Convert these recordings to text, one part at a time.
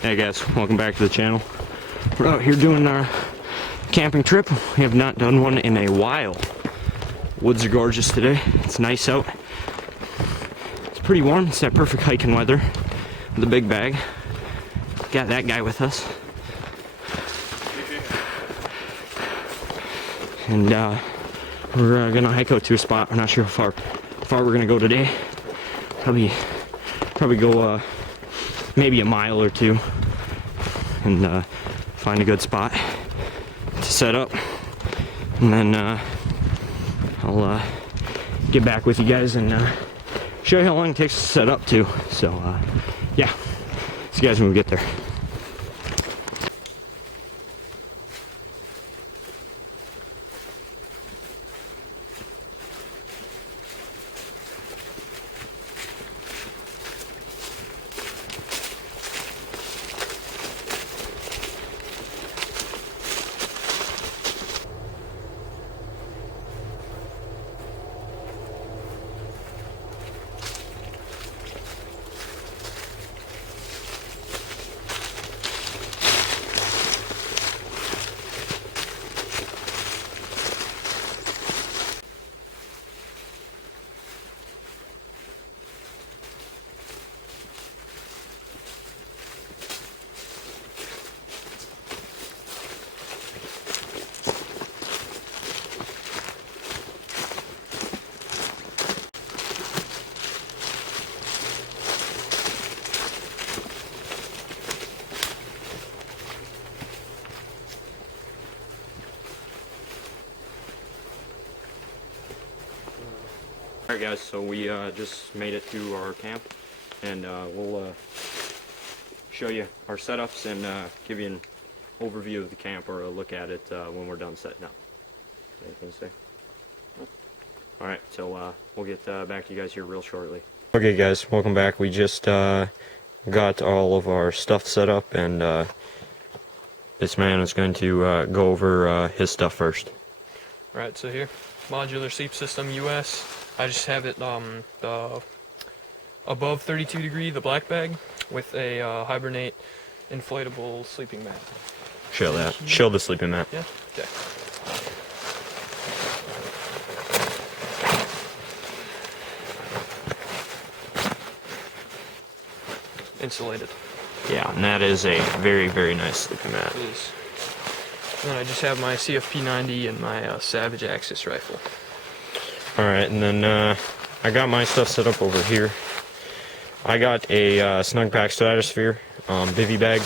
Hey guys, welcome back to the channel. We're out here doing our camping trip. We have not done one in a while. Woods are gorgeous today. It's nice out. It's pretty warm. It's that perfect hiking weather with a big bag. Got that guy with us. And we're gonna hike out to a spot. We're not sure how far we're gonna go today. Probably go maybe a mile or two and find a good spot to set up, and then I'll get back with you guys and show you how long it takes to set up too. So yeah, see you guys when we get there. Alright guys, so we just made it to our camp, and we'll show you our setups and give you an overview of the camp, or a look at it when we're done setting up. Anything to say? Alright, so we'll get back to you guys here real shortly. Okay guys, welcome back. We just got all of our stuff set up, and this man is going to go over his stuff first. Alright, so here, modular sleep system US. I just have it above 32 degree, the black bag, with a hibernate inflatable sleeping mat. Show that. Show the sleeping mat. Yeah? Okay. Insulated. Yeah, and that is a very, very nice sleeping mat. It is. And then I just have my CFP90 and my Savage Axis rifle. Alright, and then I got my stuff set up over here. I got a Snug Pack Stratosphere bivy bag.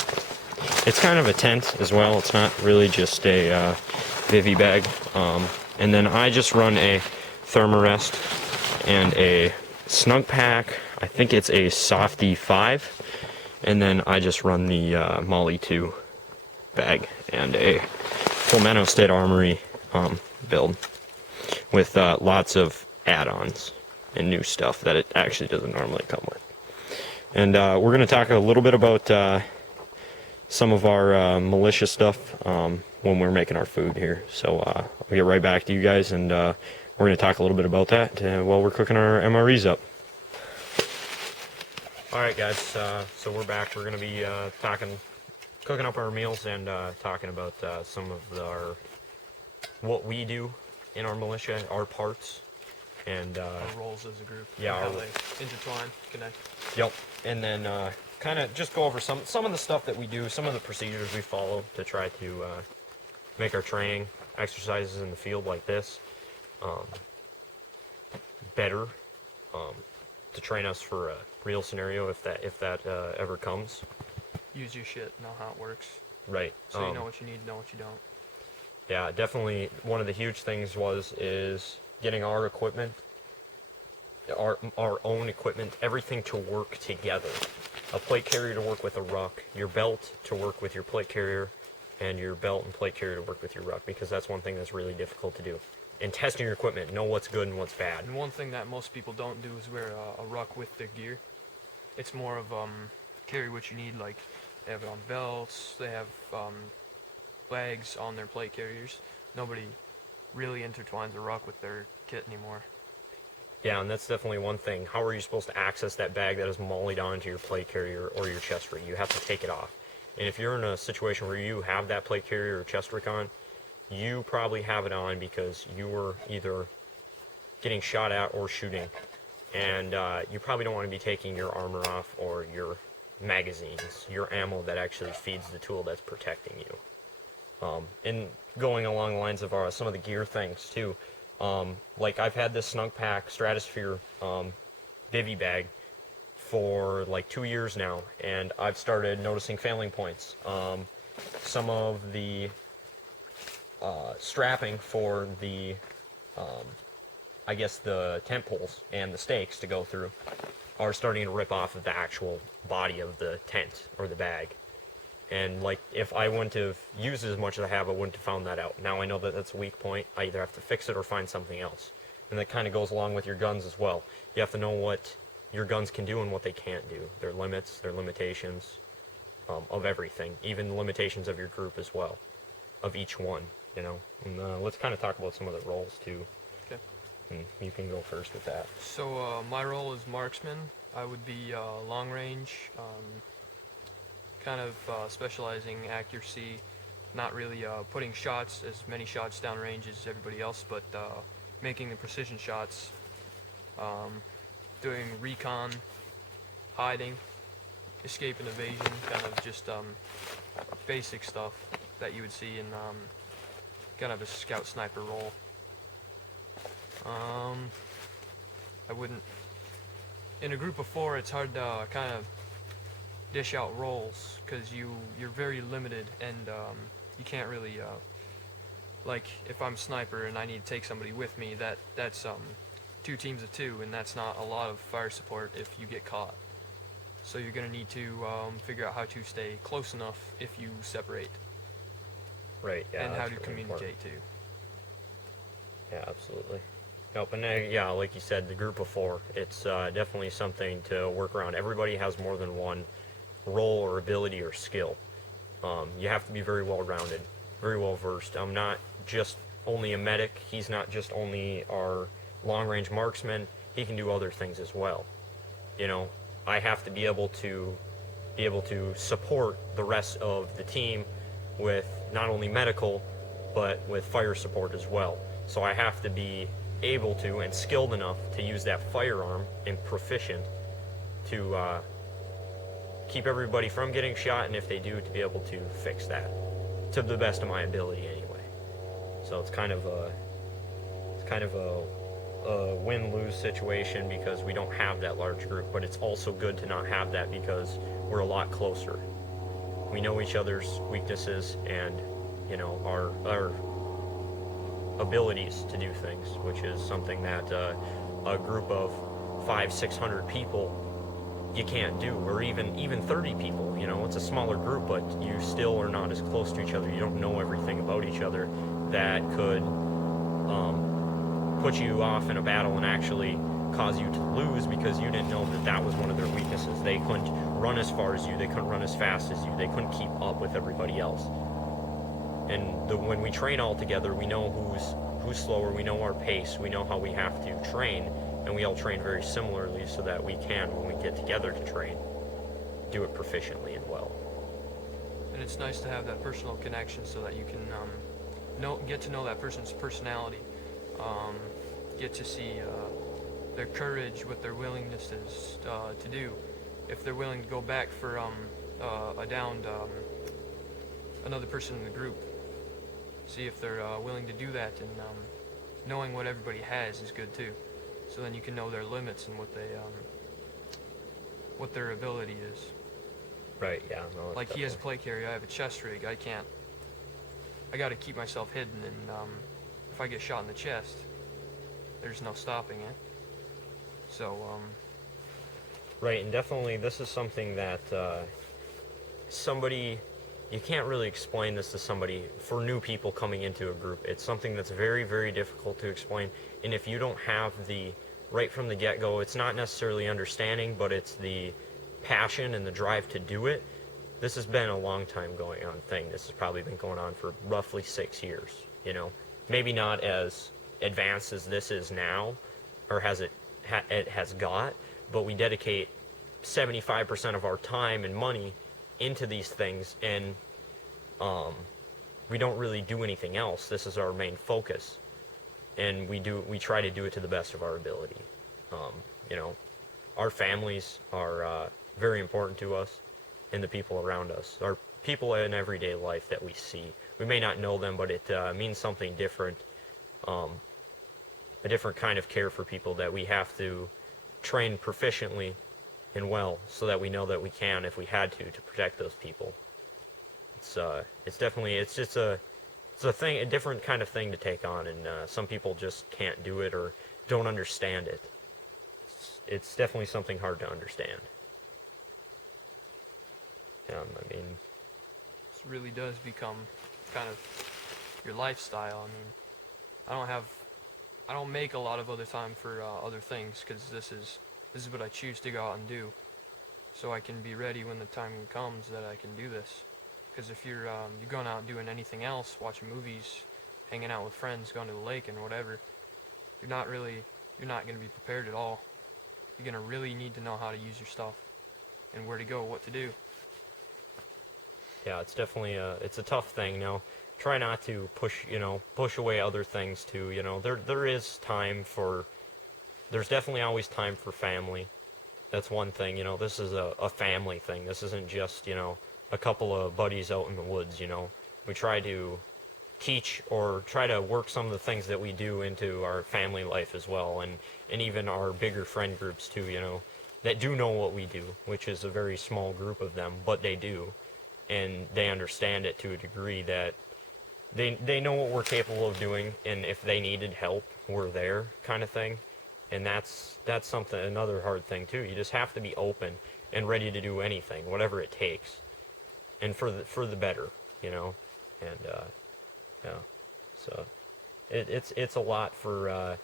It's kind of a tent as well. It's not really just a bivy bag. And then I just run a Thermarest and a Snug Pack. I think it's a Softy 5. And then I just run the Molly 2 bag and a Palmetto State Armory build, with lots of add-ons and new stuff that it actually doesn't normally come with. And we're going to talk a little bit about some of our militia stuff when we're making our food here. So I'll get right back to you guys, and we're going to talk a little bit about that while we're cooking our MREs up. Alright guys, so we're back. We're going to be cooking up our meals and talking about some of what we do in our militia, our parts, and our roles as a group. Yeah, how they intertwine, connect. Yep. And then kind of just go over some of the stuff that we do, some of the procedures we follow to try to make our training exercises in the field like this better, to train us for a real scenario if that ever comes. Use your shit, know how it works. Right. So you know what you need, know what you don't. Yeah, definitely one of the huge things is getting our equipment, our own equipment, everything to work together. A plate carrier to work with a ruck, your belt to work with your plate carrier, and your belt and plate carrier to work with your ruck, because that's one thing that's really difficult to do. And testing your equipment, know what's good and what's bad. And one thing that most people don't do is wear a ruck with their gear. It's more of carry what you need, like they have it on belts, they have bags on their plate carriers. Nobody really intertwines a ruck with their kit anymore. Yeah, and that's definitely one thing. How are you supposed to access that bag that is mollied onto your plate carrier or your chest rig? You have to take it off. And if you're in a situation where you have that plate carrier or chest rig on, you probably have it on because you were either getting shot at or shooting. And you probably don't want to be taking your armor off or your magazines, your ammo that actually feeds the tool that's protecting you. And going along the lines of some of the gear things too, like I've had this Snug Pack Stratosphere bivy bag for like 2 years now, and I've started noticing failing points. Some of the strapping for the, I guess the tent poles and the stakes to go through are starting to rip off of the actual body of the tent or the bag. And like, if I wouldn't have used as much as I have, I wouldn't have found that out. Now I know that that's a weak point. I either have to fix it or find something else. And that kind of goes along with your guns as well. You have to know what your guns can do and what they can't do. Their limits, their limitations of everything. Even the limitations of your group as well. Of each one, you know. And let's kind of talk about some of the roles too. Okay. And you can go first with that. So my role is marksman. I would be long range, kind of specializing accuracy, not really putting shots, as many shots downrange as everybody else, but making the precision shots, doing recon, hiding, escape and evasion, kind of just basic stuff that you would see in kind of a scout sniper role. I wouldn't, in a group of 4, it's hard to kind of dish out roles because you're very limited, and you can't really like, if I'm sniper and I need to take somebody with me, that's 2 teams of 2, and that's not a lot of fire support if you get caught. So you're gonna need to figure out how to stay close enough if you separate. Right. Yeah. And how to really communicate important. too. Yeah, absolutely. Nope, and yeah, like you said, the group of 4, it's definitely something to work around. Everybody has more than one role or ability or skill. You have to be very well rounded, very well versed. I'm not just only a medic. He's not just only our long range marksman. He can do other things as well. You know, I have to be able to support the rest of the team with not only medical, but with fire support as well. So I have to be able to and skilled enough to use that firearm and proficient to keep everybody from getting shot, and if they do, to be able to fix that to the best of my ability anyway. So it's kind of a win-lose situation because we don't have that large group, but it's also good to not have that because we're a lot closer. We know each other's weaknesses and, you know, our abilities to do things, which is something that a group of 500-600 people you can't do, or even 30 people. You know, it's a smaller group, but you still are not as close to each other. You don't know everything about each other that could put you off in a battle and actually cause you to lose because you didn't know that that was one of their weaknesses. They couldn't run as far as you, they couldn't run as fast as you, they couldn't keep up with everybody else. And when we train all together, we know who's slower, we know our pace, we know how we have to train, and we all train very similarly so that we can, when we get together to train, do it proficiently and well. And it's nice to have that personal connection so that you can get to know that person's personality, get to see their courage, what their willingness is to do. If they're willing to go back for a downed another person in the group, see if they're willing to do that, and knowing what everybody has is good too. So then you can know their limits and what their ability is. Right, yeah. No, like, he has a plate carrier, I have a chest rig. I gotta keep myself hidden, and if I get shot in the chest, there's no stopping it. So, right, and definitely this is something that you can't really explain this to somebody, for new people coming into a group. It's something that's very, very difficult to explain, and if you don't have right from the get-go, it's not necessarily understanding, but it's the passion and the drive to do it. This has been a long time going on thing. This has probably been going on for roughly 6 years, you know. Maybe not as advanced as this is now, or it has got, but we dedicate 75% of our time and money into these things, and we don't really do anything else. This is our main focus, and we try to do it to the best of our ability. Um, you know, our families are very important to us, and the people around us, our people in everyday life that we see. We may not know them, but it means something different, a different kind of care for people that we have to train proficiently and well, so that we know that we can, if we had to protect those people. It's definitely, it's a thing, a different kind of thing to take on, and some people just can't do it or don't understand it. It's definitely something hard to understand. I mean, This really does become kind of your lifestyle. I mean, I don't make a lot of other time for other things, because this is what I choose to go out and do, so I can be ready when the time comes that I can do this. Because if you're going out doing anything else, watching movies, hanging out with friends, going to the lake and whatever, you're not going to be prepared at all. You're going to really need to know how to use your stuff and where to go, what to do. yeah, it's definitely it's a tough thing. Now, try not to push away other things too. There is time for, there's definitely always time for family. That's one thing. This is a family thing. This isn't just a couple of buddies out in the woods. We try to teach or try to work some of the things that we do into our family life as well, and even our bigger friend groups too, that do know what we do, which is a very small group of them, but they do, and they understand it to a degree that they know what we're capable of doing, and if they needed help, we're there, kind of thing. And that's something, another hard thing too. You just have to be open and ready to do anything, whatever it takes, and for the better, and yeah. So it's a lot for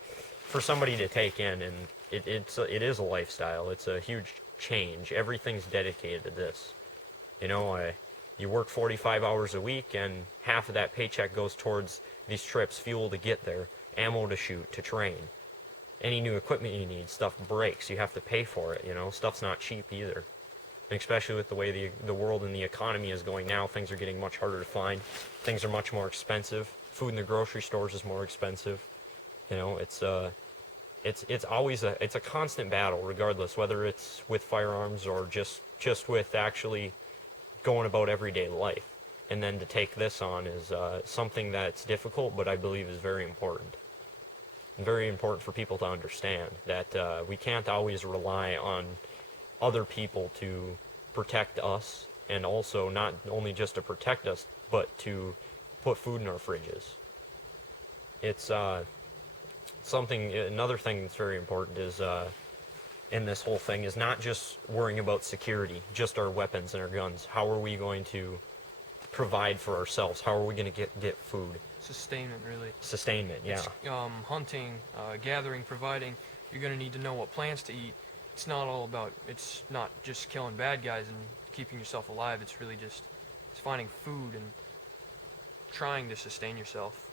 somebody to take in, and it is a lifestyle. It's a huge change. Everything's dedicated to this. You work 45 hours a week, and half of that paycheck goes towards these trips, fuel to get there, ammo to shoot, to train. Any new equipment you need, stuff breaks, you have to pay for it. Stuff's not cheap either. And especially with the way the world and the economy is going now, things are getting much harder to find. Things are much more expensive. Food in the grocery stores is more expensive. It's always it's a constant battle, regardless whether it's with firearms or just with actually going about everyday life. And then to take this on is something that's difficult, but I believe is very important. And very important for people to understand that we can't always rely on other people to protect us, and also not only just to protect us, but to put food in our fridges. It's another thing that's very important is in this whole thing is not just worrying about security, just our weapons and our guns. How are we going to provide for ourselves? How are we going to get food? Sustainment, really. Sustainment, yeah. It's, hunting, gathering, providing. You're going to need to know what plants to eat. It's not just killing bad guys and keeping yourself alive. It's really just finding food and trying to sustain yourself,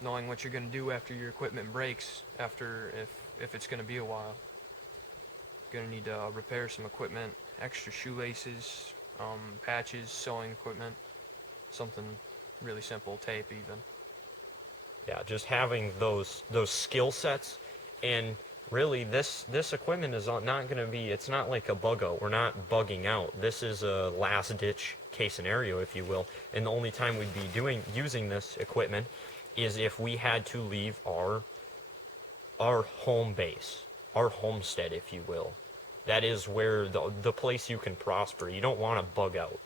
knowing what you're going to do after your equipment breaks, if it's going to be a while. You're going to need to repair some equipment, extra shoelaces, patches, sewing equipment, something really simple, tape even. Yeah, just having those skill sets. And really, this equipment is not going to be, it's not like a bug out. We're not bugging out. This is a last ditch case scenario, if you will. And the only time we'd be using this equipment is if we had to leave our home base, our homestead, if you will. That is where the place you can prosper. You don't want to bug out.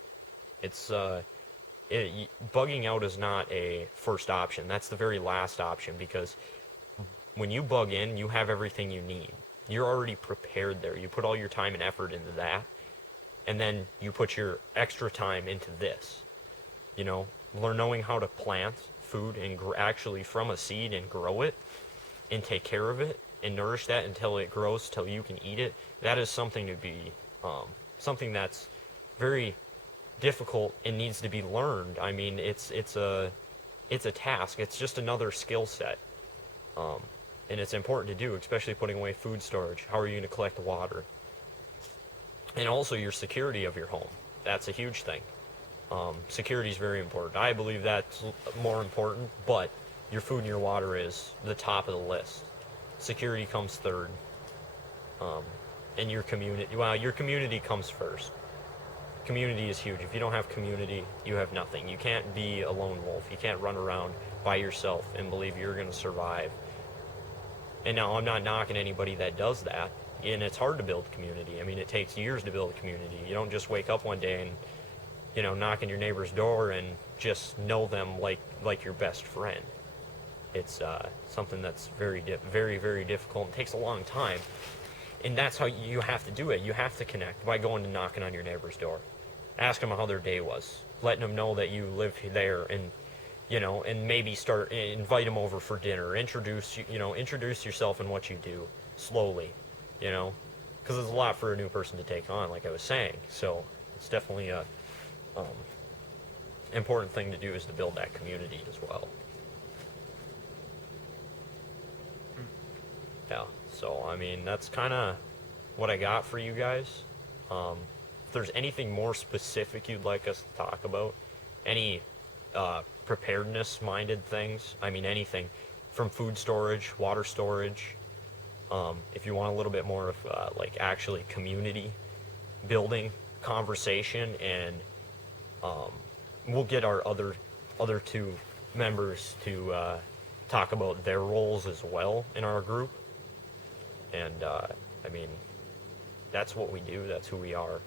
It's bugging out is not a first option. That's the very last option, because when you bug in, you have everything you need. You're already prepared there. You put all your time and effort into that, and then you put your extra time into this. Knowing how to plant food and actually from a seed and grow it and take care of it and nourish that until it grows, till you can eat it. That is something to be something that's very difficult and needs to be learned. I mean, it's a task. It's just another skill set. And it's important to do, especially putting away food storage. How are you going to collect water? And also your security of your home. that's a huge thing. Security is very important. I believe that's more important, but your food and your water is the top of the list. Security comes third. And your community, well, your community comes first. Community is huge. If you don't have community, you have nothing. You can't be a lone wolf. You can't run around by yourself and believe you're going to survive. And now I'm not knocking anybody that does that. And it's hard to build community. I mean, it takes years to build a community. You don't just wake up one day and, you know, knock on your neighbor's door and just know them like your best friend. It's something that's very, very difficult. It takes a long time. And that's how you have to do it. You have to connect by going and knocking on your neighbor's door. Ask them how their day was. Letting them know that you live there, and, you know, and maybe invite them over for dinner. Introduce yourself and what you do slowly, you know, because it's a lot for a new person to take on, like I was saying. So it's definitely a important thing to do, is to build that community as well. Yeah, so I mean, that's kind of what I got for you guys. If there's anything more specific you'd like us to talk about, any preparedness minded things, I mean, anything from food storage, water storage, if you want a little bit more of like actually community building conversation, and we'll get our other two members to talk about their roles as well in our group. And I mean, that's what we do. That's who we are.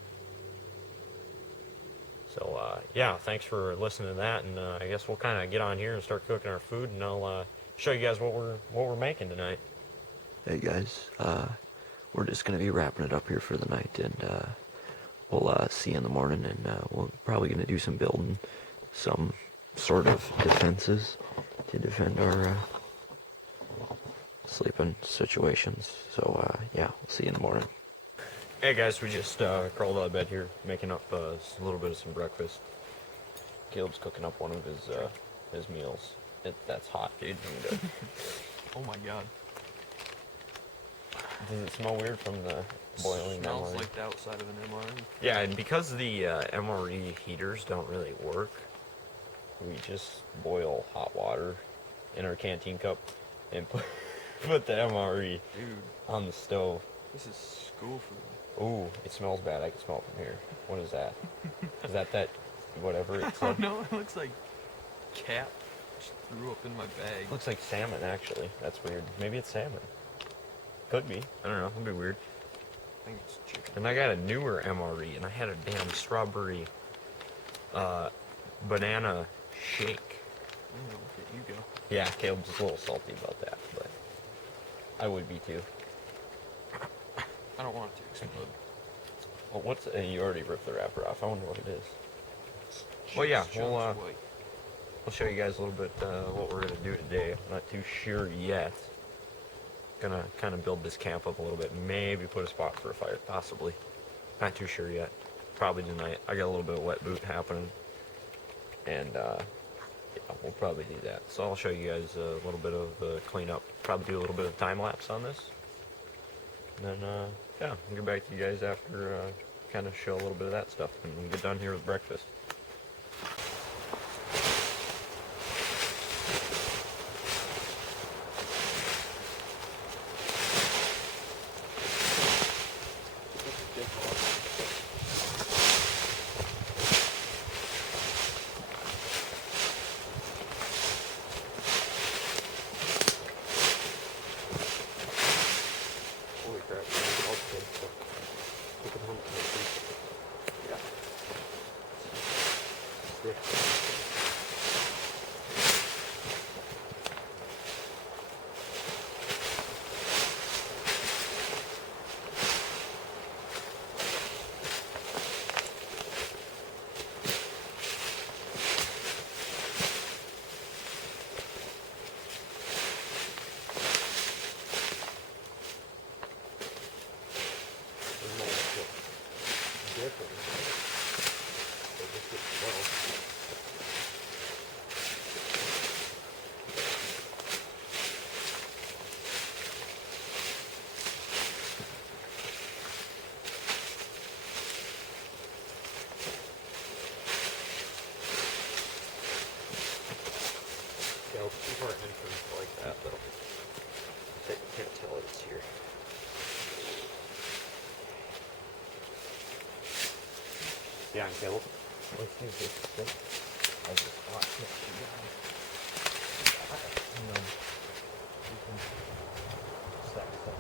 So yeah, thanks for listening to that. And I guess we'll kind of get on here and start cooking our food, and I'll show you guys what we're making tonight. Hey guys, we're just gonna be wrapping it up here for the night, and we'll see you in the morning. And we're probably gonna do some building, some sort of defenses to defend our sleeping situations. So yeah, we'll see you in the morning. Hey guys, we just crawled out of bed here, making up a little bit of some breakfast. Caleb's cooking up one of his meals. That's hot, dude. Oh my god. Does it smell weird from the boiling? Smells MRE? like the outside of an MRE. Yeah, and because the MRE heaters don't really work, we just boil hot water in our canteen cup and put the MRE Dude, on the stove. this is school food. Ooh, it smells bad. I can smell it from here. What is that? Is that whatever I it said? don't know, it looks like cat just threw up in my bag. Looks like salmon, actually. That's weird. Maybe it's salmon. Could be. I don't know. It'd be weird. I think it's chicken. And I got a newer MRE, and I had a damn strawberry banana shake. Oh, look at you go. Yeah, Caleb's a little salty about that, but I would be too. I don't want it to explode. Well, what's you already ripped the wrapper off? I wonder what it is. Well, yeah, Just we'll white. show you guys a little bit what we're gonna do today. I'm not too sure yet. Gonna kind of build this camp up a little bit. Maybe put a spot for a fire, possibly. Not too sure yet. Probably tonight. I got a little bit of wet boot happening, and yeah, we'll probably do that. So I'll show you guys a little bit of cleanup. Probably do a little bit of time lapse on this, and then yeah, we'll get back to you guys after kind of show a little bit of that stuff, and we'll get done here with breakfast. Holy crap, Yeah, Caleb. Let's do this stick as the spot next to you guys. And then you can stack stuff.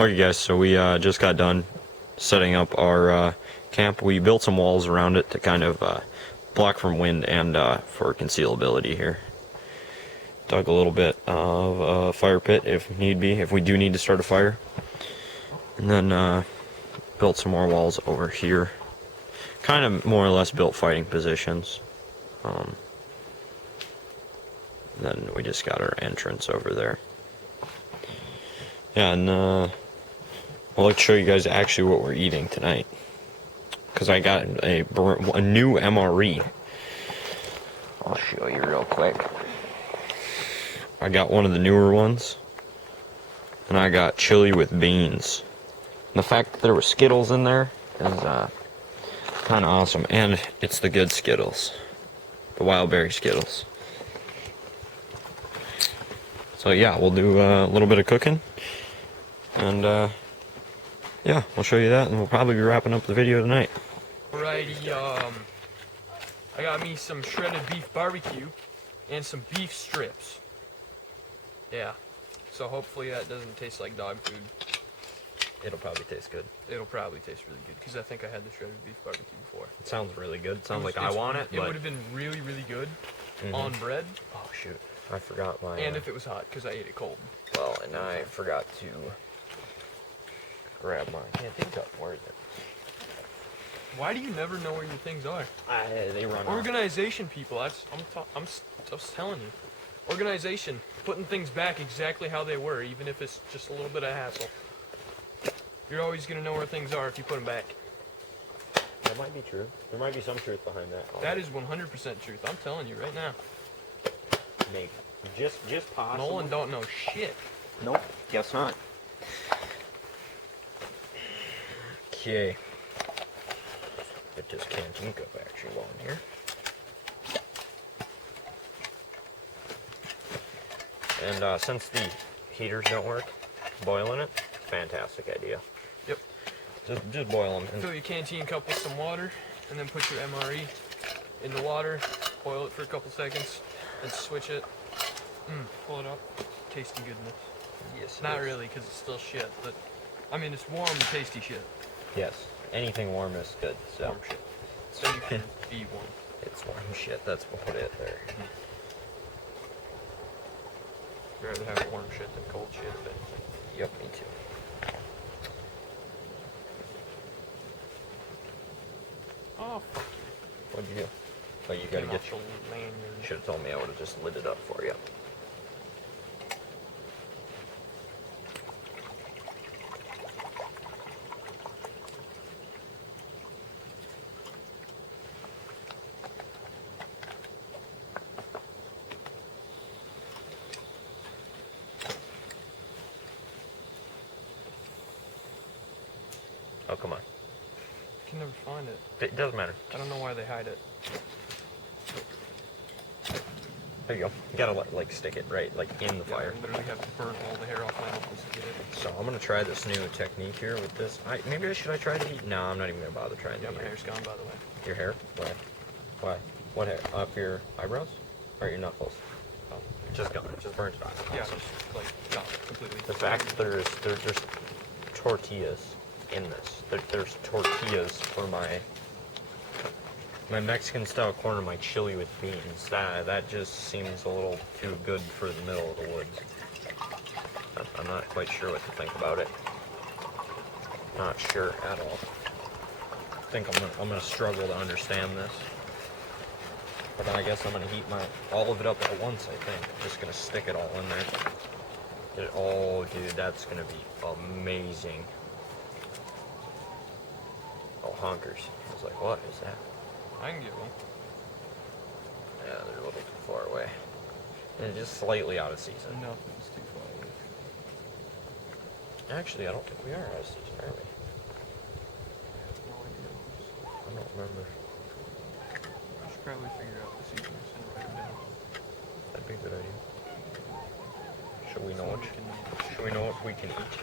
Okay guys, so we just got done setting up our camp. We built some walls around it to kind of block from wind and for concealability here. Dug a little bit of a fire pit if need be, if we do need to start a fire. And then built some more walls over here. Kind of more or less built fighting positions. Then we just got our entrance over there. Yeah, and I'd like to show you guys actually what we're eating tonight. Because I got a new MRE. I'll show you real quick. I got one of the newer ones. And I got chili with beans. And the fact that there were Skittles in there is kind of awesome. And it's the good Skittles. The wild berry Skittles. So yeah, we'll do a little bit of cooking, and yeah, we'll show you that, and we'll probably be wrapping up the video tonight. Alrighty, I got me some shredded beef barbecue and some beef strips. Yeah, so hopefully that doesn't taste like dog food. It'll probably taste good. It'll probably taste really good because I think I had the shredded beef barbecue before. It sounds really good. Sounds like It's- I want it, It but would have been really, really good Mhm. on bread, oh shoot, I forgot my. and if it was hot because I ate it cold. Well, and I forgot to grab my canteen cup. Where is it? Why do you never know where your things are? They run off. Organization, people. I was telling you. Organization, putting things back exactly how they were, even if it's just a little bit of hassle. You're always gonna know where things are if you put them back. That might be true. There might be some truth behind that. That is 100% truth. I'm telling you right now. Maybe. Just possible. Nolan don't know shit. Nope. Guess not. Okay. Get this canteen cup actually while I'm here. And since the heaters don't work, boiling it, fantastic idea. Yep. Just boil them. Fill your canteen cup with some water, and then put your MRE in the water. Boil it for a couple seconds, then switch it. Pull it up. Tasty goodness. Yes. Not really, because it's still shit, but I mean, it's warm, tasty shit. Yes. Anything warm is good. So Warm shit. So you can be warm. it's warm shit. That's what it there. I'd rather have warm shit than cold shit, but Yep, me too. oh, fuck What'd you do? Oh, you you. gotta Came get. off the lanyard. Should have told me. I would have just lit it up for you. Oh, come on. I can never find it. It doesn't matter. I don't know why they hide it. There you go. You gotta like stick it right, like in the fire. I literally have to burn all the hair off my nipples to get it. So I'm gonna try this new technique here with this. Maybe should I try to eat? No, I'm not even gonna bother trying Yeah, to my eat hair's gone, by the way. your hair. Why? Why? What hair? Up your eyebrows? Or your knuckles? Oh, Just gone. Just burnt it off. yeah, Awesome. just like gone completely. The fact that there's tortillas in this. There's tortillas for my Mexican style corn and my chili with beans. That just seems a little too good for the middle of the woods. I'm not quite sure what to think about it. Not sure at all. I think I'm gonna struggle to understand this. But then I guess I'm gonna heat all of it up at once. I think I'm just gonna stick it all in there. Oh, dude, that's gonna be amazing. Oh, honkers. I was like, what is that? I can get one. Yeah, they're a little too far away. And just slightly out of season. Nothing's too far away. Actually, I don't think we are out of season, are we? I have no idea. I don't remember. I should probably figure out the seasons and write them down. That'd be a good idea. Should we know So what? we can Should we know what we can eat?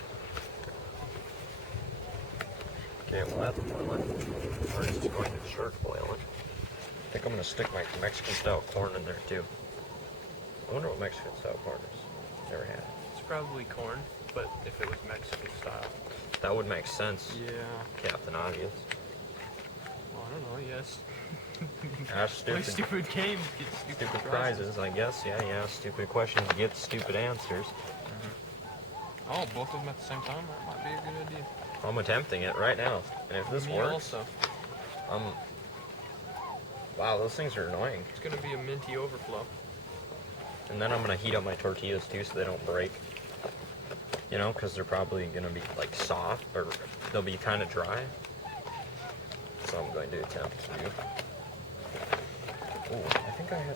Okay, well that's boiling. Or it's just going to start boiling. I think I'm gonna stick my Mexican style corn in there too. I wonder what Mexican style corn is. Never had it. It's probably corn, but if it was Mexican style. That would make sense. Yeah. Captain Obvious. Well, I don't know, yes. Ask Play stupid, stupid games, get stupid prizes, I guess. Yeah. Stupid questions, get stupid answers. Oh, both of them at the same time? That might be a good idea. I'm attempting it right now. And if this Me works, also. wow, those things are annoying. It's gonna be a minty overflow. And then I'm gonna heat up my tortillas too so they don't break. You know, because they're probably gonna be like soft or they'll be kind of dry. So I'm going to attempt to do. Oh, I think I had.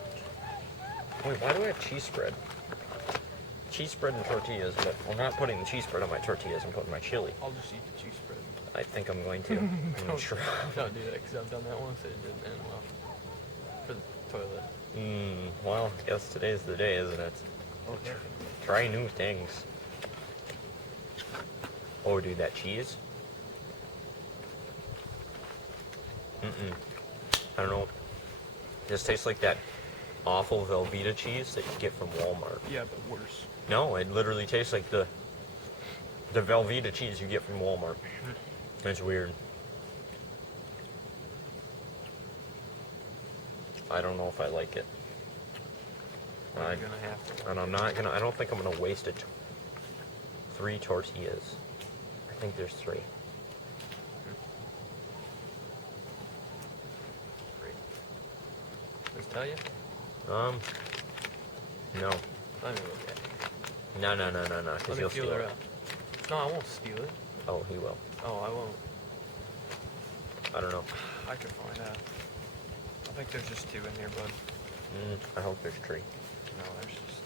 Wait, why do I have cheese spread? Cheese spread and tortillas, but I'm not putting the cheese spread on my tortillas. I'm putting my chili. I'll just eat the cheese spread. I think I'm going to. I'm gonna try. Don't do that, because I've done that once and it didn't end well. For the toilet. Well, I guess today's the day, isn't it? Oh, yeah. Try new things. Oh, dude, that cheese. I don't know. This tastes like that awful Velveeta cheese that you get from Walmart. Yeah, but worse. No, it literally tastes like the Velveeta cheese you get from Walmart. It's weird. I don't know if I like it. You're gonna have to. And I'm not gonna. I don't think I'm gonna waste it. 3 tortillas. I think there's 3. Great. Does it tell you? No. Let me look at it. No. Because Let me you'll feel steal her it. out. No, I won't steal it. Oh, he will. Oh, I won't. I don't know. I can find out. I think there's just 2 in here, bud. I hope there's 3. No, there's just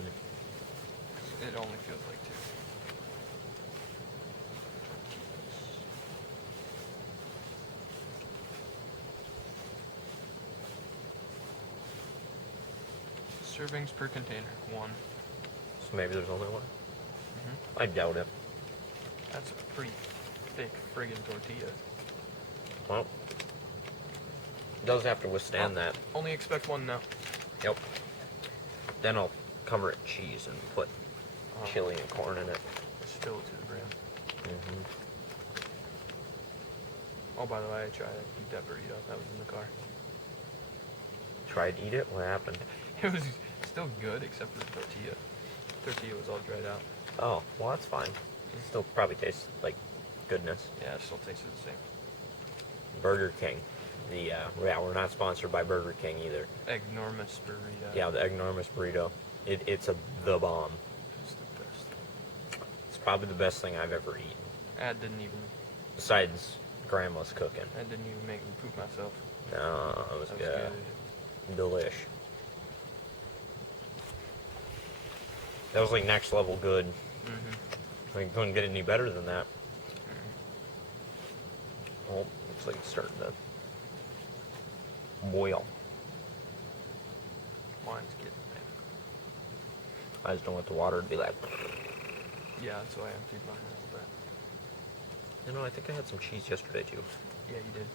2. It only feels like 2. Servings per container, 1. So maybe there's only 1. Mm-hmm. I doubt it. That's a pretty thick friggin' tortilla. Well, it does have to withstand that. Only expect 1 now. Yep. Then I'll cover it in cheese and put chili and corn in it. Just fill it to the brim. Mm-hmm. Oh, by the way, I tried to eat that burrito. That was in the car. Tried to eat it? What happened? It was still good, except for the tortilla. Tortilla was all dried out. Oh, well, that's fine. It still probably tastes like goodness. Yeah, it still tasted the same. Burger King. Yeah, we're not sponsored by Burger King either. Enormous burrito. Yeah, the enormous burrito. It's the bomb. It's the best. It's probably the best thing I've ever eaten. That didn't even Besides grandma's cooking. make me poop myself. No, it was That was good. good. Delish. That was like next level good. Mm-hmm. I couldn't get any better than that. Oh, looks like it's starting to boil. Mine's getting there. I just don't want the water to be like. Yeah, that's why I emptied mine a little bit. You know, I think I had some cheese yesterday too. Yeah, you did.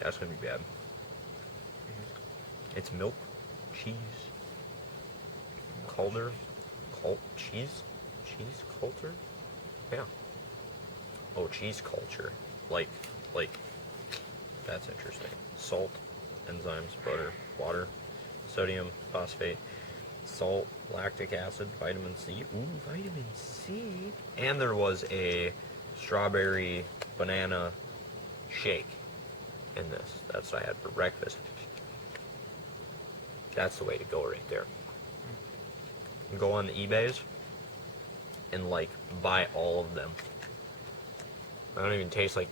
That's gonna be bad. It's milk, cheese, cheese culture? Yeah. Oh, cheese culture. Like, that's interesting. Salt, enzymes, butter, water, sodium, phosphate, salt, lactic acid, vitamin C. Ooh, vitamin C. And there was a strawberry banana shake in this. That's what I had for breakfast. That's the way to go right there. Go on the eBays and like buy all of them. I don't even taste like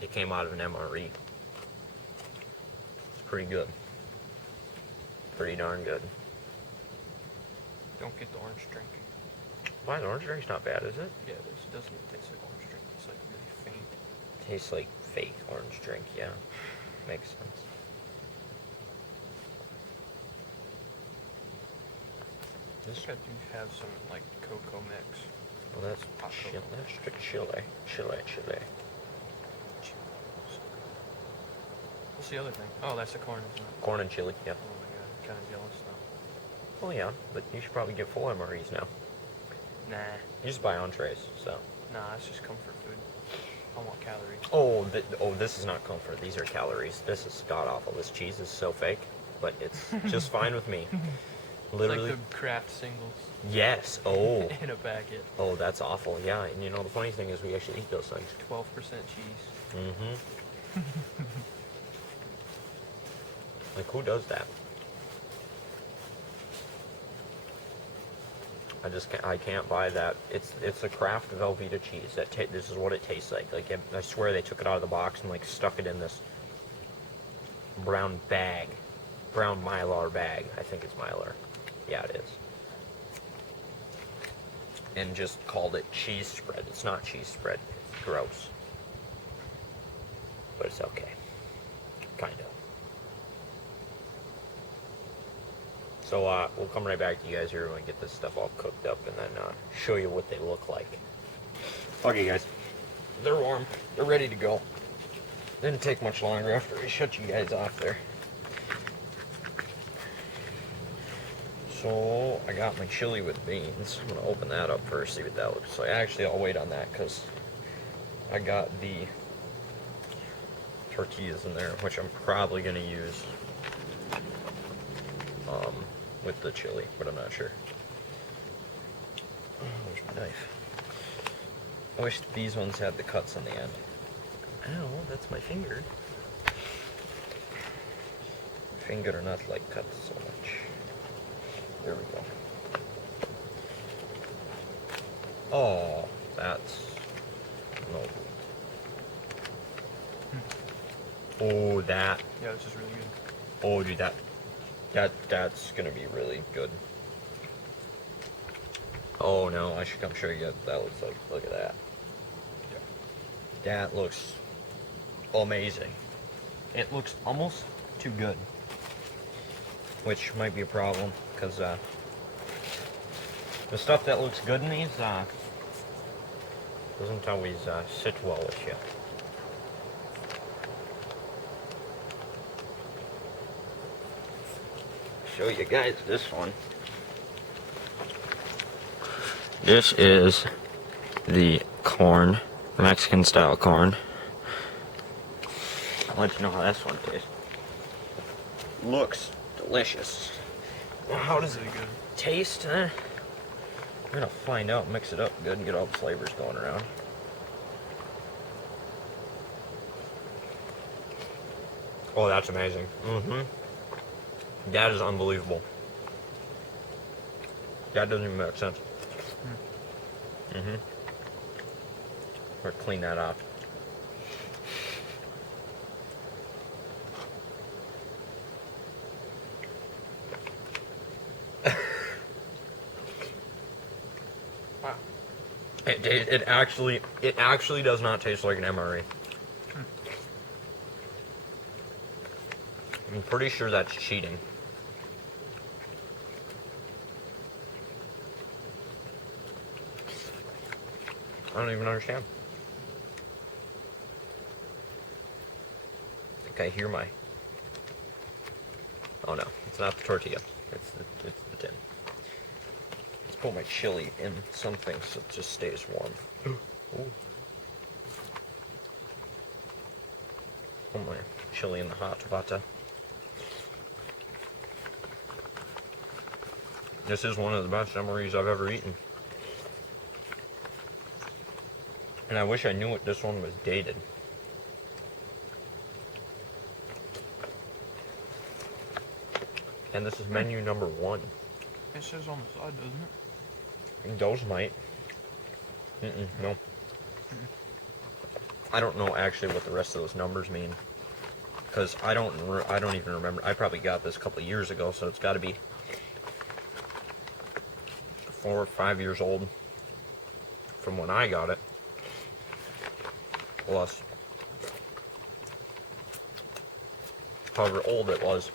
it came out of an MRE. It's pretty good. Pretty darn good. Don't get the orange drink. Why, the orange drink's not bad, is it? Yeah, it is. It doesn't even taste like orange drink. It's like really faint. Tastes like fake orange drink, yeah. Makes sense. I think I do have some like cocoa mix. Well, that's chili. That's chili. What's the other thing? Oh, that's the corn, isn't it? Corn and chili, yeah. Oh my god, I'm kind of jealous now. Well, yeah, but you should probably get full MREs now. Nah, You just buy entrees, so. nah, it's just comfort food. I want calories. Oh, this is not comfort. These are calories. This is god awful. This cheese is so fake, but it's just fine with me. Literally. Like the Kraft singles Yes. Oh. in a packet. Oh, that's awful. Yeah, and you know the funny thing is we actually eat those things. 12% cheese. Mm-hmm. Like who does that? I can't buy that. It's a Kraft Velveeta cheese. This is what it tastes like. Like I swear they took it out of the box and like stuck it in this brown Mylar bag. I think it's Mylar. Yeah, it is. And just called it cheese spread. It's not cheese spread. It's gross. But it's okay. Kind of. So we'll come right back to you guys here when we get this stuff all cooked up and then show you what they look like. Okay, guys. They're warm. They're ready to go. Didn't take much longer after I shut you guys off there. So I got my chili with beans. I'm gonna open that up first, see what that looks like. Actually, I'll wait on that because I got the tortillas in there, which I'm probably gonna use with the chili, but I'm not sure. Oh, where's my knife? I wish these ones had the cuts on the end. Ow, that's my finger. Finger do not like cuts so much. There we go. Oh, that's no. Oh, that. Yeah, this is really good. Oh, dude, that's gonna be really good. Oh no, I should come show you what that looks like. Look at that. That looks amazing. It looks almost too good, which might be a problem because the stuff that looks good in these doesn't always sit well with you. Show you guys this one. This is the corn, Mexican style corn. I'll let you know how this one tastes. Looks delicious. Now, how does it Really good. taste? We're gonna find out, mix it up good and get all the flavors going around. Oh, that's amazing. Mm-hmm. That is unbelievable. That doesn't even make sense. Mm-hmm. Or clean that off. Wow. It actually does not taste like an MRE. I'm pretty sure that's cheating. I don't even understand. I think I hear my... Oh no, it's not the tortilla. It's the tin. Let's put my chili in something so it just stays warm. Ooh. Put my chili in the hot water. This is one of the best MREs I've ever eaten. And I wish I knew what this one was dated. And this is menu number 1. It says on the side, doesn't it? Those might. No. I don't know actually what the rest of those numbers mean, because I don't even remember. I probably got this a couple of years ago, so it's got to be 4 or 5 years old from when I got it. Plus however old it was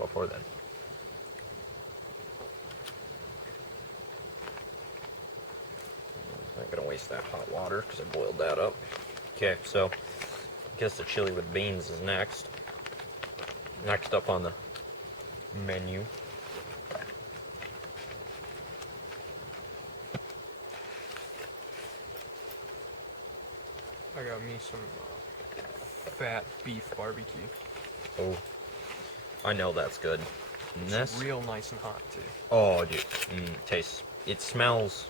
before then. I'm not gonna waste that hot water because I boiled that up. Okay, so I guess the chili with beans is next. Next up on the menu. I got me some fat beef barbecue. Oh, I know that's good. And It's this, real nice and hot too. oh dude, tastes. It smells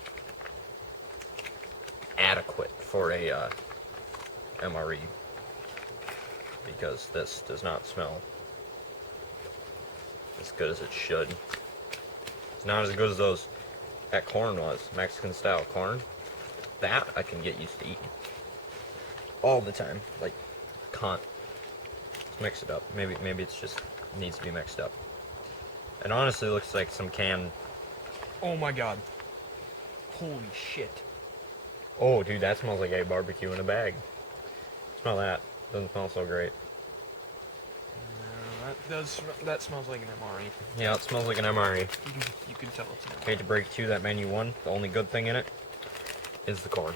adequate for a MRE, because this does not smell as good as it should. It's not as good as that corn was, Mexican style corn. That I can get used to eating all the time. Like, can't. Let's mix it up. Maybe it's just needs to be mixed up. It honestly looks like some canned. Oh my god. Holy shit. Oh, dude, that smells like a barbecue in a bag. Smell that. Doesn't smell so great. No, That smells like an MRE. Yeah, it smells like an MRE. You can tell it's an MRE. Hate to break it to you, that menu one, the only good thing in it is the corn.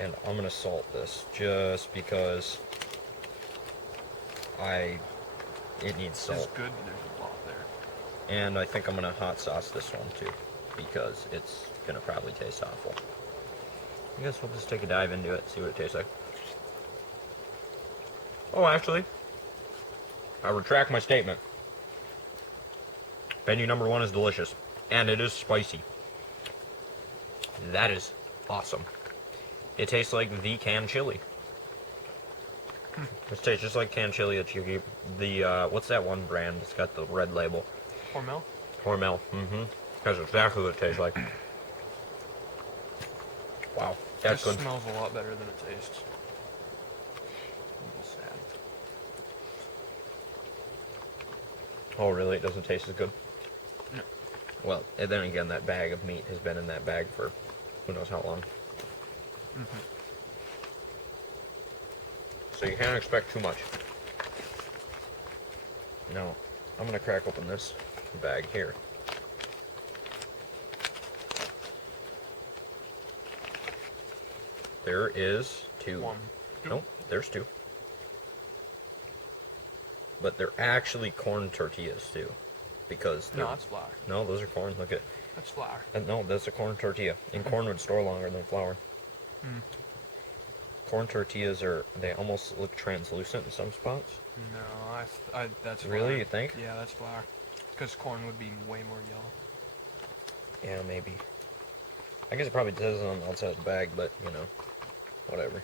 And I'm gonna salt this just because it needs salt. It's good, but there's a lot there. And I think I'm gonna hot sauce this one too, because it's gonna probably taste awful. I guess we'll just take a dive into it, see what it tastes like. Oh, actually, I retract my statement. Menu number 1 is delicious, and it is spicy. That is awesome. It tastes like the canned chili. It tastes just like canned chili that you get. The what's that one brand? It's got the red label. Hormel? Hormel. That's exactly what it tastes like. Wow, that's This good. smells a lot better than it tastes. A little sad. Oh, really? It doesn't taste as good? No. Well, and then again, that bag of meat has been in that bag for who knows how long. So you can't expect too much. Now, I'm gonna crack open this bag here. There is 2. One. Nope, there's 2. But they're actually corn tortillas too, because No, it's flour. no, those are corn. Look at That's flour. no, that's a corn tortilla, and corn would store longer than flour. Corn tortillas they almost look translucent in some spots. No, that's flour. Really, you think? Yeah, that's flour. Because corn would be way more yellow. Yeah, maybe. I guess it probably says it on the outside of the bag, but you know, whatever.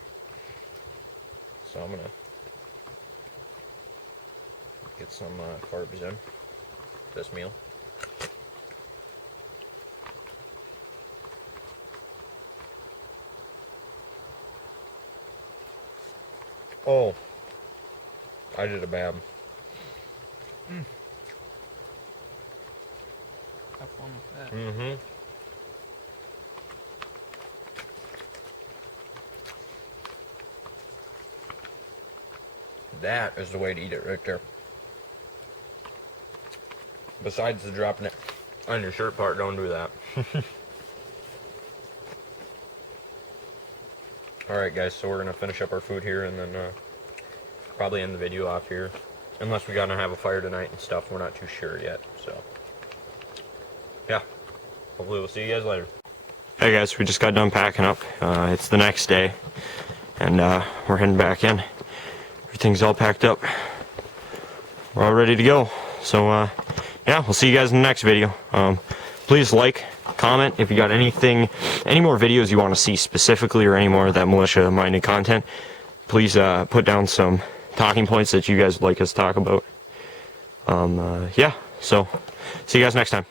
So I'm gonna get some carbs in this meal. Oh, I did a bad. Have fun with that. Mm-hmm. That is the way to eat it right there. Besides the dropping it on your shirt part, don't do that. Alright guys, so we're going to finish up our food here and then probably end the video off here. Unless we're going to have a fire tonight and stuff, we're not too sure yet, so. Yeah, hopefully we'll see you guys later. Hey guys, we just got done packing up. It's the next day, and we're heading back in. Everything's all packed up. We're all ready to go. So, yeah, we'll see you guys in the next video. Please like, comment if you got any more videos you want to see specifically, or any more of that militia-minded content. Please put down some talking points that you guys would like us to talk about. Yeah, so see you guys next time.